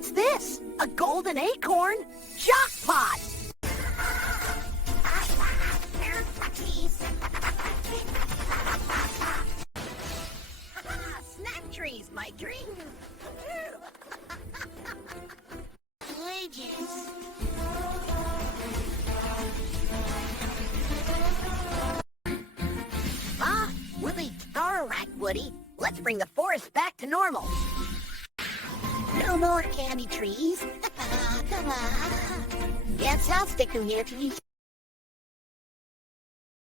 What's this? A golden acorn? Jackpot! Snap trees, my dream. Wages. Woody, all right, Woody. Let's bring the forest back to normal. No more candy trees. Guess I'll stick them here till you